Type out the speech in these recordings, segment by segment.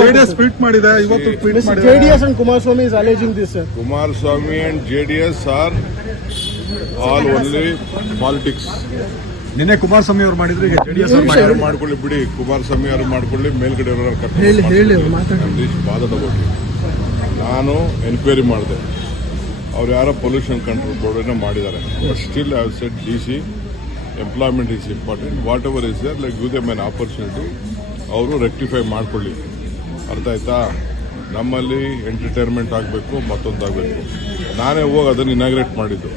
JDS tweet ಮಾಡಿದೆ ಇವತ್ತು tweet ಮಾಡಿದೆ. JDS and Kumaraswamy is alleging this, sir. Kumaraswamy and JDS are all only politics. ನಿನ್ನೆ ಕುಮಾರಸ್ವಾಮಿ ಅವರು ಮಾಡಿದ್ರೆ ಈಗ ಜೆಡಿಎಸ್ ಯಾರು ಮಾಡ್ಕೊಳ್ಳಿ ಬಿಡಿ, ಕುಮಾರಸ್ವಾಮಿ ಅವರು ಮಾಡ್ಕೊಳ್ಳಿ, ಮೇಲ್ಗಡೆ ಬಾಧದ ಬಗ್ಗೆ ನಾನು ಎನ್ಕ್ವೈರಿ ಮಾಡಿದೆ. ಅವ್ರು ಯಾರೋ ಪೊಲ್ಯೂಷನ್ ಕಂಟ್ರೋಲ್ ಬೋರ್ಡ್ ಮಾಡಿದ್ದಾರೆ. But still I have said DC employment is important. Whatever is there, like give them an opportunity. ಅವರು ರೆಕ್ಟಿಫೈ ಮಾಡ್ಕೊಳ್ಳಿ. ಅರ್ಥ ಆಯ್ತಾ? ನಮ್ಮಲ್ಲಿ ಎಂಟರ್ಟೈನ್ಮೆಂಟ್ ಆಗಬೇಕು, ಮತ್ತೊಂದಾಗಬೇಕು. ನಾನೇ ಹೋಗಿ ಅದನ್ನ ಇನಾಗ್ರೇಟ್ ಮಾಡಿದ್ದು.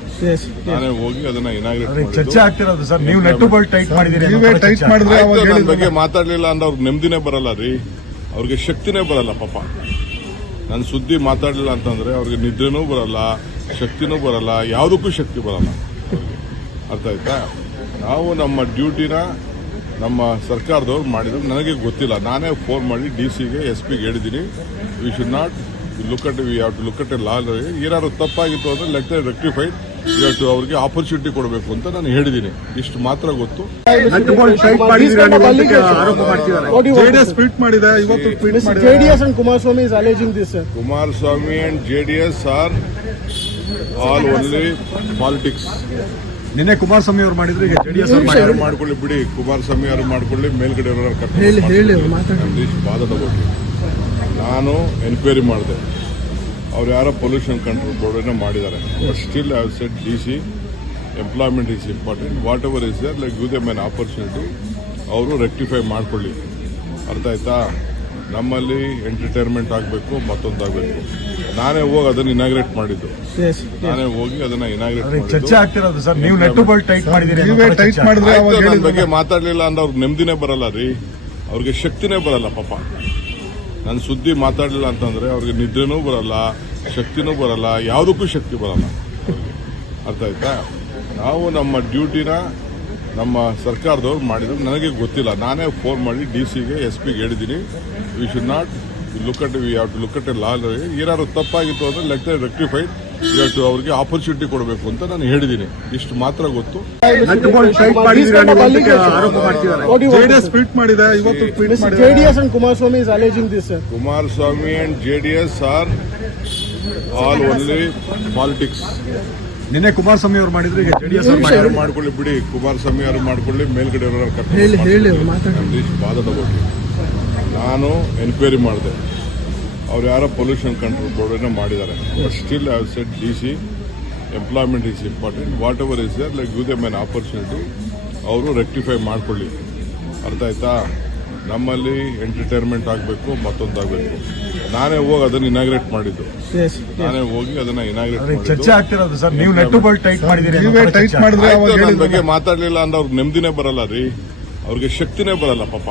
ನಾನೇ ಹೋಗಿ ಅದನ್ನ ಇನಾಗ್ರೇಟ್ ಚರ್ಚೆ ಆಗ್ತಿರೋದು ಸರ್. ನೀವು ಟೈಟ್ ಮಾಡಿದ್ರೆ ನನ್ನ ಬಗ್ಗೆ ಮಾತಾಡ್ಲಿಲ್ಲ ಅಂದ್ರೆ ಅವ್ರಿಗೆ ನೆಮ್ಮದಿನೇ ಬರಲ್ಲ ರೀ, ಅವ್ರಿಗೆ ಶಕ್ತಿನೇ ಬರಲ್ಲ. ಪಾಪ ನನ್ನ ಸುದ್ದಿ ಮಾತಾಡಲಿಲ್ಲ ಅಂತಂದ್ರೆ ಅವ್ರಿಗೆ ನಿದ್ರೆನೂ ಬರಲ್ಲ, ಶಕ್ತಿನೂ ಬರಲ್ಲ, ಯಾವುದಕ್ಕೂ ಶಕ್ತಿ ಬರಲ್ಲ. ಅರ್ಥ ಆಯ್ತಾ? ನಾವು ನಮ್ಮ ಡ್ಯೂಟಿನ ನಮ್ಮ ಸರ್ಕಾರದವ್ರು ಮಾಡಿದ್ರು. ನನಗೆ ಗೊತ್ತಿಲ್ಲ, ನಾನೇ ಫೋನ್ ಮಾಡಿ DCಗೆ SPಗೆ ಹೇಳಿದ್ದೀನಿ. We should not look at a law. ಏನಾದ್ರು ತಪ್ಪಾಗಿತ್ತು ಅಂದ್ರೆ ಲೆಟ್ ರೆಕ್ಟಿಫೈಡ್. ಇವತ್ತು ಅವ್ರಿಗೆ ಆಪರ್ಚುನಿಟಿ ಕೊಡಬೇಕು ಅಂತ ನಾನು ಹೇಳಿದ್ದೀನಿ. ಇಷ್ಟು ಮಾತ್ರ ಗೊತ್ತು. ಜೆಡಿಎಸ್ ಟ್ವೀಟ್ ಮಾಡಿದೆ ಇವತ್ತು ಟ್ವೀಟ್ ಮಾಡಿದೆ. JDS and Kumaraswamy is alleging this, sir. Kumaraswamy and JDS are all only politics. ನಿನ್ನೆ ಕುಮಾರಸ್ವಾಮಿ ಅವರು ಮಾಡಿದ್ರೆ ಈಗ ಜೆಡಿಎಸ್ ಯಾರು ಮಾಡ್ಕೊಳ್ಳಿ ಬಿಡಿ, ಕುಮಾರಸ್ವಾಮಿ ಅವರು ಮಾಡ್ಕೊಳ್ಳಿ, ಮೇಲ್ಗಡೆ ಬಾಧದ ಬಗ್ಗೆ ನಾನು ಎನ್ಕ್ವೈರಿ ಮಾಡಿದೆ. ಅವ್ರು ಯಾರೋ ಪೊಲ್ಯೂಷನ್ ಕಂಟ್ರೋಲ್ ಬೋರ್ಡ್ ಮಾಡಿದ್ದಾರೆ. But still I have said DC employment is important. Whatever is there, like give them an opportunity. ಅವರು ರೆಕ್ಟಿಫೈ ಮಾಡ್ಕೊಳ್ಳಿ. ಅರ್ಥ ಆಯ್ತಾ? ನಮ್ಮಲ್ಲಿ ಎಂಟರ್ಟೈನ್ಮೆಂಟ್ ಆಗಬೇಕು, ಮತ್ತೊಂದಾಗಬೇಕು. ನಾನೇ ಹೋಗಿ ಅದನ್ನ ಇನಾಗ್ರೇಟ್ ಮಾಡಿದ್ದು. ನಾನೇ ಹೋಗಿ ಅದನ್ನ ಇನಾಗ್ರೇಟ್ ಚರ್ಚೆ ಆಗ್ತಿರೋದು ಸರ್. ನೀವು ಟೈಟ್ ಮಾಡಿದ್ರೆ ನನ್ನ ಬಗ್ಗೆ ಮಾತಾಡ್ಲಿಲ್ಲ ಅಂದ್ರೆ ಅವ್ರಿಗೆ ನೆಮ್ಮದಿನೇ ಬರಲ್ಲ ರೀ, ಅವ್ರಿಗೆ ಶಕ್ತಿನೇ ಬರಲ್ಲ. ಪಾಪ ನನ್ನ ಸುದ್ದಿ ಮಾತಾಡಲಿಲ್ಲ ಅಂತಂದ್ರೆ ಅವ್ರಿಗೆ ನಿದ್ರೆನೂ ಬರಲ್ಲ, ಶಕ್ತಿನೂ ಬರಲ್ಲ, ಯಾವುದಕ್ಕೂ ಶಕ್ತಿ ಬರಲ್ಲ. ಅರ್ಥ ಆಯ್ತಾ? ನಾವು ನಮ್ಮ ಡ್ಯೂಟಿನ ನಮ್ಮ ಸರ್ಕಾರದವ್ರು ಮಾಡಿದ್ರು. ನನಗೆ ಗೊತ್ತಿಲ್ಲ, ನಾನೇ ಫೋನ್ ಮಾಡಿ DCಗೆ SPಗೆ ಹೇಳಿದ್ದೀನಿ. We should not look at a law. ಏನಾದ್ರು ತಪ್ಪಾಗಿತ್ತು ಅಂದ್ರೆ ಲೆಟ್ ರೆಕ್ಟಿಫೈಡ್. ಇವತ್ತು ಅವ್ರಿಗೆ ಆಪರ್ಚುನಿಟಿ ಕೊಡಬೇಕು ಅಂತ ನಾನು ಹೇಳಿದ್ದೀನಿ. ಇಷ್ಟು ಮಾತ್ರ ಗೊತ್ತು. ಜೆಡಿಎಸ್ ಟ್ವೀಟ್ ಮಾಡಿದೆ ಇವತ್ತು ಟ್ವೀಟ್ ಮಾಡಿದೆ. JDS and Kumaraswamy is alleging this, sir. Kumaraswamy and JDS are all only politics. ನಿನ್ನೆ ಕುಮಾರಸ್ವಾಮಿ ಅವರು ಮಾಡಿದ್ರೆ ಈಗ ಜೆಡಿಎಸ್ ಯಾರು ಮಾಡ್ಕೊಳ್ಳಿ ಬಿಡಿ, ಕುಮಾರಸ್ವಾಮಿ ಅವರು ಮಾಡ್ಕೊಳ್ಳಿ, ಮೇಲ್ಗಡೆ ಬಾಧದ ಬಗ್ಗೆ ನಾನು ಎನ್ಕ್ವೈರಿ ಮಾಡಿದೆ. ಅವ್ರು ಯಾರೋ ಪೊಲ್ಯೂಷನ್ ಕಂಟ್ರೋಲ್ ಬೋರ್ಡ್ ಮಾಡಿದ್ದಾರೆ. But still I have said DC employment is important. Whatever is there, like give them an opportunity. ಅವರು ರೆಕ್ಟಿಫೈ ಮಾಡ್ಕೊಳ್ಳಿ. ಅರ್ಥ ಆಯ್ತಾ? ನಮ್ಮಲ್ಲಿ ಎಂಟರ್ಟೈನ್ಮೆಂಟ್ ಆಗಬೇಕು, ಮತ್ತೊಂದಾಗಬೇಕು. ನಾನೇ ಹೋಗಿ ಅದನ್ನ ಇನಾಗ್ರೇಟ್ ಮಾಡಿದ್ದು. ನಾನೇ ಹೋಗಿ ಅದನ್ನ ಇನಾಗ್ರೇಟ್ ಚರ್ಚೆ ಆಗ್ತಿರೋದು ಸರ್. ನೀವು ಟೈಟ್ ಮಾಡಿದ್ರೆ ನನ್ನ ಬಗ್ಗೆ ಮಾತಾಡ್ಲಿಲ್ಲ ಅಂದ್ರೆ ಅವ್ರಿಗೆ ನೆಮ್ಮದಿನೇ ಬರಲ್ಲ ರೀ, ಅವ್ರಿಗೆ ಶಕ್ತಿನೇ ಬರಲ್ಲ. ಪಾಪ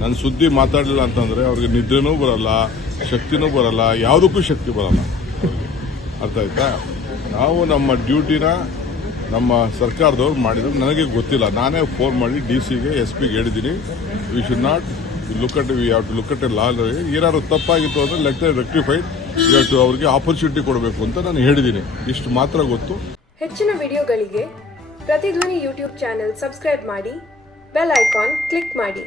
ನನ್ನ ಸುದ್ದಿ ಮಾತಾಡಲಿಲ್ಲ ಅಂತಂದ್ರೆ ಅವ್ರಿಗೆ ನಿದ್ರೆನೂ ಬರಲ್ಲ, ಶಕ್ತಿನೂ ಬರಲ್ಲ, ಯಾವುದಕ್ಕೂ ಶಕ್ತಿ ಬರಲ್ಲ. ಅರ್ಥ ಆಯ್ತಾ? ನಾವು ನಮ್ಮ ಡ್ಯೂಟಿನ ನಮ್ಮ ಸರ್ಕಾರದವ್ರು ಮಾಡಿದ್ರು. ನನಗೆ ಗೊತ್ತಿಲ್ಲ, ನಾನೇ ಫೋನ್ ಮಾಡಿ DCಗೆ SPಗೆ ಹೇಳಿದ್ದೀನಿ. We should not look at a law. ಏನಾದ್ರು ತಪ್ಪಾಗಿತ್ತು ಅಂದ್ರೆ ಲೆಟ್ ರೆಕ್ಟಿಫೈಡ್. ಇವತ್ತು ಅವ್ರಿಗೆ ಆಪರ್ಚುನಿಟಿ ಕೊಡಬೇಕು ಅಂತ ನಾನು ಹೇಳಿದ್ದೀನಿ. ಇಷ್ಟು ಮಾತ್ರ ಗೊತ್ತು. ಹೆಚ್ಚಿನ ವಿಡಿಯೋಗಳಿಗೆ ಪ್ರತಿಧ್ವನಿ YouTube ಚಾನೆಲ್ ಸಬ್ಸ್ಕ್ರೈಬ್ ಮಾಡಿ, ಬೆಲ್ ಐಕಾನ್ ಕ್ಲಿಕ್ ಮಾಡಿ.